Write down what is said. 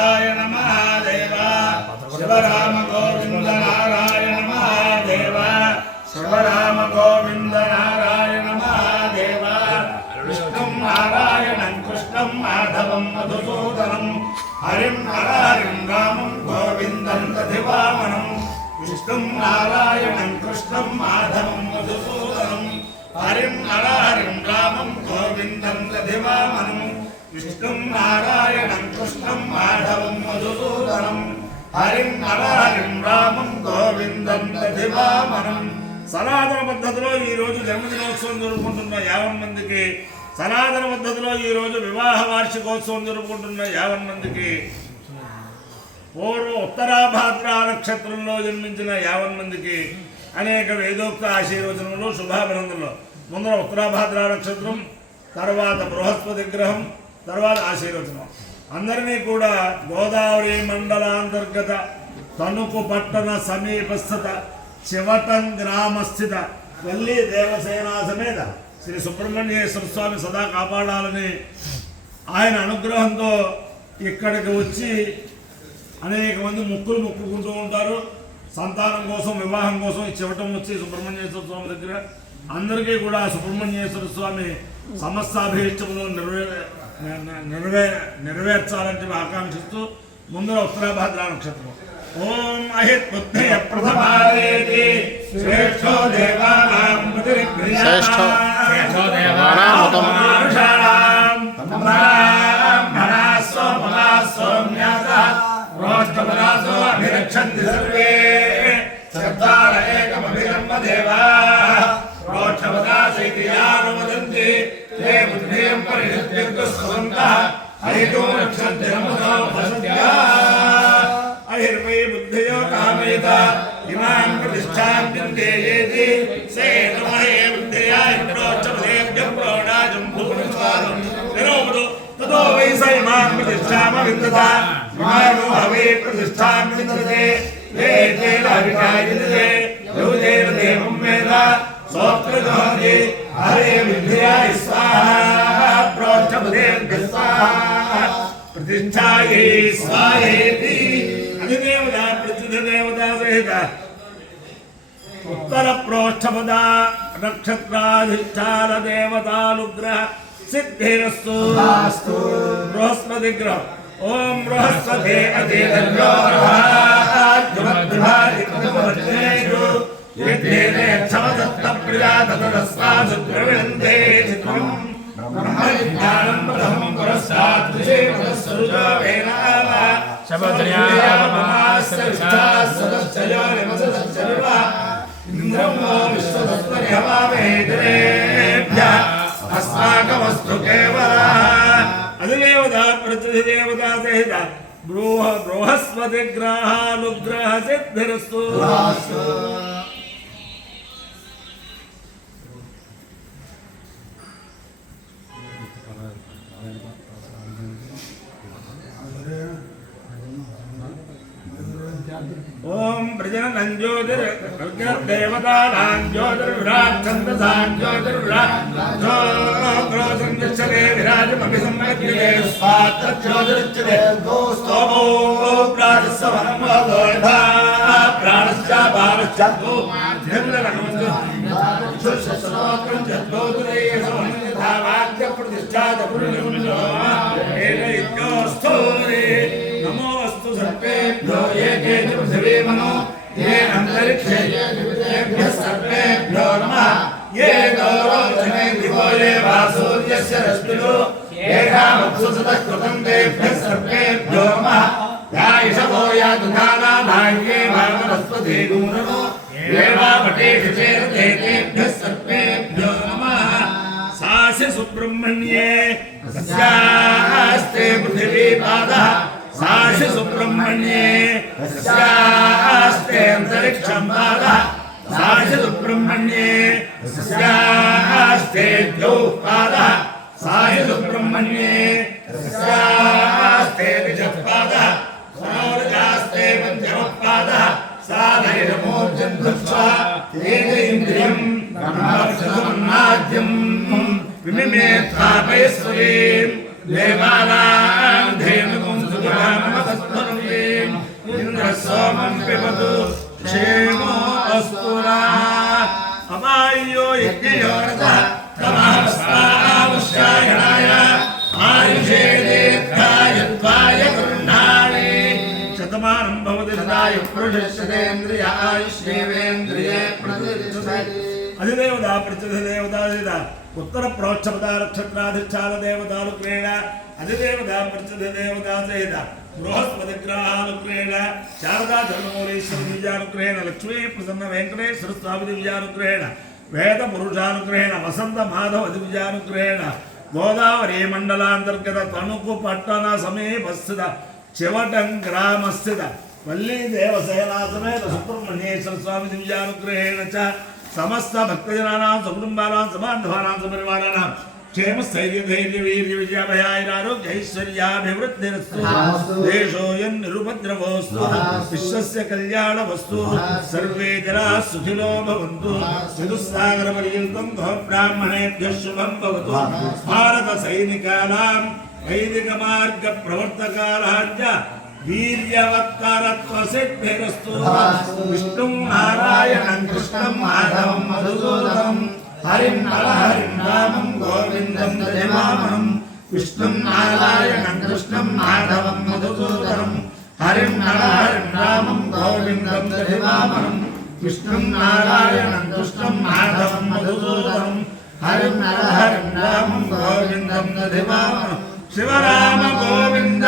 नारायण महादेव शिवराम गोविंद नारायण महादेव शिवराम गोविंद नारायण महादेव विष्णुं नारायणं कृष्णं माधवं मधुसूदनं हरिं हरिं रामं गोविन्दं दधिवामनं विष्णुं नारायणं कृष्णं माधवं मधुसूदनं हरिं हरिं रामं गोविन्दं दधिवामनं विष्णुं नारायणं कृष्णं माधवं मधुसूदनं हरिं हरिं रामं गोविन्दं दधिवामनं సనాతన పద్ధతిలో ఈ రోజు జన్మదినోత్సవం జరుపుకుంటున్న 50 మందికి సనాతన పద్ధతిలో ఈ రోజు వివాహ వార్షికోత్సవం జరుపుకుంటున్న 50 మందికి పూర్వ ఉత్తరాభాద్ర నక్షత్రంలో జన్మించిన 50 మందికి అనేక వేదోక్త ఆశీర్వచనములు శుభాభినందనలు. ముందర ఉత్తరాభాద్ర నక్షత్రం, తర్వాత బృహస్పతి గ్రహం, తర్వాత ఆశీర్వచనం. అందరినీ కూడా గోదావరి మండలాంతర్గత తణుకు పట్టణ సమీపస్థిత శివటం గ్రామస్థిత వల్లి దేవసేనా సమేత శ్రీ సుబ్రహ్మణ్యేశ్వర స్వామి సదా కాపాడాలని ఆయన అనుగ్రహంతో ఇక్కడికి వచ్చి అనేక మంది మొక్కుకుంటూ ఉంటారు. సంతానం కోసం, వివాహం కోసం ఈ చివటం వచ్చి సుబ్రహ్మణ్యేశ్వర స్వామి దగ్గర అందరికీ కూడా సుబ్రహ్మణ్యేశ్వర స్వామి సమస్తాభీష్టములు నెరవేర్చాలని ఆకాంక్షిస్తూ ముందర ఉత్తరాభాద్ర నక్షత్రం. ఓం అహిత్ బుద్ధయ ప్రథమాదేతి శ్రేష్ఠో దేవానాం మృతిరిగ్నియానాం బ్రాహ్మణాస్సో సౌమ్యాసః రోష్ఠపదాసో అభిరక్షంతి సర్వే చత్వార ఏకమభిధర్మ దేవాః రోష్ఠపదాసైతి యానువదంతి తే బుద్ధిం పరిషద్యర్గస్వంతః హైతో రక్షంతి నమసో వసత్యా అహిర్వై బుద్ధయో కామేత ఇమాం ప్రతిష్ఠాం చింతయేతి సేతమహే బుద్ధయా ఇంద్రోచ్చపదేభ్యం ప్రోణాజం భూమిస్వాదం నిరోపదో తతో వై స ఇమాం ప్రతిష్ఠామ విందత ఇమానో హవే ప్రతిష్ఠాం విందతే ఏతేన అవికాయతే యోజేన దేవం వేద సోత్రగోహి హరే విద్యా స్వాహా ప్రోచ్చపదేభ్య స్వాహా ప్రతిష్ఠాయే స్వాహేతి అధిదేవత ప్రతిదేవత సహిత ఉత్తర ప్రోష్ఠపద నక్షత్రాధిష్టాన దేవతానుగ్రహ సిద్ధిరస్తు బృహస్పతి గ్రహం. ఓం బృహస్పతే అధిదేవ్యో గ్రహాద్యుమద్విభాదికృతమజ్ఞేషు యజ్ఞేనే క్షమదత్త ప్రియా తదస్వాసు ద్రవిణంతే చిత్రం బ్రహ్మజ్ఞానం ప్రథమం పురస్సాత్ ఋషిపదస్సరుజో వేనావ శబద్ర్యామమాస్సవిష్టాస్సదశ్చయో నిమసదశ్చరివ ఇంద్రం వో విశ్వదస్పరి హవామహేతిరేభ్యః అస్మాకమస్తు కేవలః. అధిదేవత ప్రతిదేవత సహిత బృహస్పతి గ్రహానుగ్రహ సిద్ధిరస్తు. ఓం ప్రజనం జ్యోతిర్దేవతానాం జ్యోతిర్విరాట్ ఛందసాం జ్యోతిర్విరాట్ జ్యోతిర్నిశ్చలే విరాజమపి సంపద్యతే స్వాత్ జ్యోతిరుచ్యతే స్తోమో ప్రాణస్సవనం వదోధా ప్రాణశ్చ బాలశ్చ నిర్మలనమస్తు శుశ్రూత్రం జద్భూతురేయ సమన్వితా వాక్య ప్రతిష్ఠాత పురుషో ఏకైక్యోస్థూరి నమోస్తు సర్వేభ్యో ఏకే చ పృథివీ మనో ఏ అంతరిక్షే ఏభ్యః సర్వేభ్యో నమః ఏ గౌరవజనే దివో ఏ వాసూర్యస్య రశ్మిలో ఏకామప్సు సతః కృతం తేభ్యః సర్వేభ్యో నమః యా ఇషవో యా దుధానా భాగ్యే భాగవస్పతి గుణనో ఏవాపటేషు చేరతే తేభ్యః సర్వేభ్యో నమః. సాసి సుబ్రహ్మణ్యే తస్యాస్తే పృథివీ పాదః సాసి సుబ్రహ్మణ్యే తస్యాస్తే అంతరిక్షం పాదః సాసి సుబ్రహ్మణ్యే తస్యాస్తే ద్యౌః పాదః సాయి సుబ్రహ్మణ్యే తస్యాస్తే దిశః పాదః సనోరజాస్తే పంచమః పాదః సాధైరమోర్జం దృష్ట్వా ఏకైంద్రియం బ్రహ్మక్షమన్నాద్యం విమిమే తాపయస్వరీం దేవానాం ధేనుగుం సుఖామమః ఇంద్ర సోమం పిబతు క్షేమో అస్తు అమాయో యజ్ఞయోరతః తమః ఆయుషే దీర్ఘాయ త్వాయ గృహ్ణామి శతమానం భవతి సదాయ పురుషస్యేంద్రియ ఆయుష్యేంద్రియే ప్రతిష్టతి అధిదేవత ప్రతిదేవత ఉత్తర ప్రోక్షపద నక్షత్రాధిష్టాన దేవతాలు క్రీడ అధిదేవత ప్రతిదేవత సహిత బృహస్పతి గ్రహానుగ్రహేణ శారదా చంద్రమౌళీశ్వర దివ్యానుగ్రహేణ లక్ష్మీ ప్రసన్న వెంకటేశ్వర స్వామి దివ్యానుగ్రహేణ వేద పురుషానుగ్రహేణ వసంత మాధవ దివ్యానుగ్రహేణ గోదావరి మండలాంతర్గత తణుకు పట్టణ సమీపస్థిత చివటం గ్రామస్థిత వల్లీ దేవసేనా సమేత సుబ్రహ్మణ్యేశ్వర స్వామి దివ్యానుగ్రహేణ చ సమస్త భక్తజనానాం సకుటుంబానాం సమాంధవానాం సపరివారాణాం क्षेम स्थैर्य धैर्य वीर्य विजयाभयारोग्य ऐश्वर्याभिवृद्धिरस्तु देशोऽयं निरुपद्रवोऽस्तु विश्वस्य कल्याणवस्तु सर्वे जनाः सुखिनो भवन्तु चतुस्सागरपर्यन्तं गोब्राह्मणेभ्यः शुभं भवतु भारतसैनिकानां वैदिकमार्गप्रवर्तकानाञ्च वीर्यवत्तरत्वसिद्धिरस्तु विष्णुं नारायणं कृष्णं माधवं मधुसूदनं हरिं हरिं रामं गोविन्दं दधिवामनं विष्णुं नारायणं कृष्णं माधवं मधुसूदनं हरिं रामं गोविन्दं दधिवामनं विष्णुं नारायणं कृष्णं माधवं मधुसूदनं हरिं रामं गोविन्दं दधिवामनं शिवराम गोविन्द